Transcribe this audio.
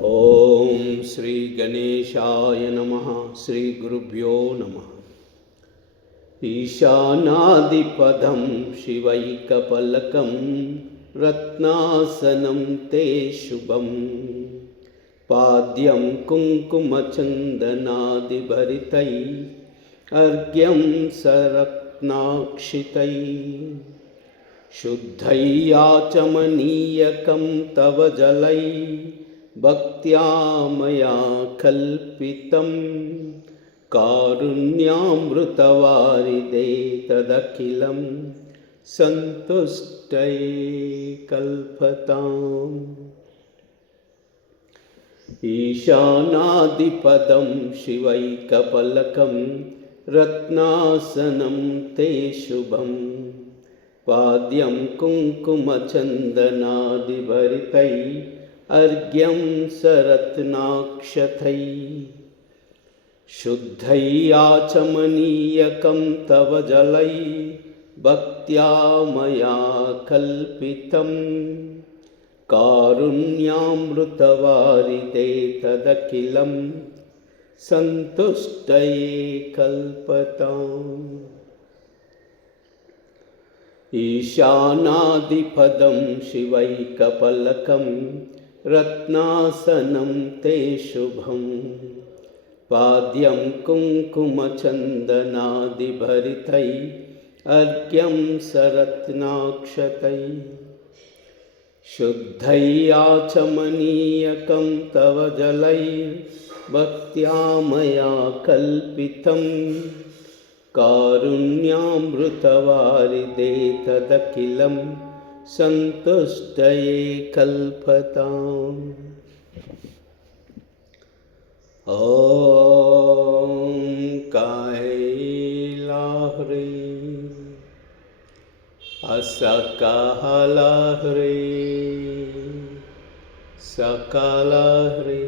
ओम श्री गणेशाय नमः। श्री गुरुभ्यो नमः। ईशानादिपदं शिवैकपलकं रत्नासनं ते शुभं पाद्यं कुङ्कुमचन्दनादिभरितैः अर्घ्यं सरत्नाक्षितैः शुद्धैयाचमनीयकं तव जलैः भक्त्या मया कल्पितं कारुण्यामृतवारिदे तदखिलं सन्तुष्टये कल्पताम्। ईशानादिपदं शिवैकपलकं रत्नासनं ते शुभं पाद्यं कुङ्कुमचन्दनादिभरितैः अर्घ्यं सरत्नाक्षतैः शुद्धैयाचमनीयकं तव जलैः भक्त्या मया कल्पितं कारुण्यामृतवारिदे तदखिलं सन्तुष्टये कल्पताम्। ईशानादिपदं शिवैकपलकं रत्नासनं ते शुभं पाद्यं कुङ्कुमचन्दनादिभरितैः अर्घ्यं सरत्नाक्षतैः शुद्धैयाचमनीयकं तव जलैः भक्त्या मया कल्पितं कारुण्यामृतवारिदे तदखिलं सन्तुष्टये कल्पताम्। ॐ कैलाह्री असकालाह्री सकलाह्री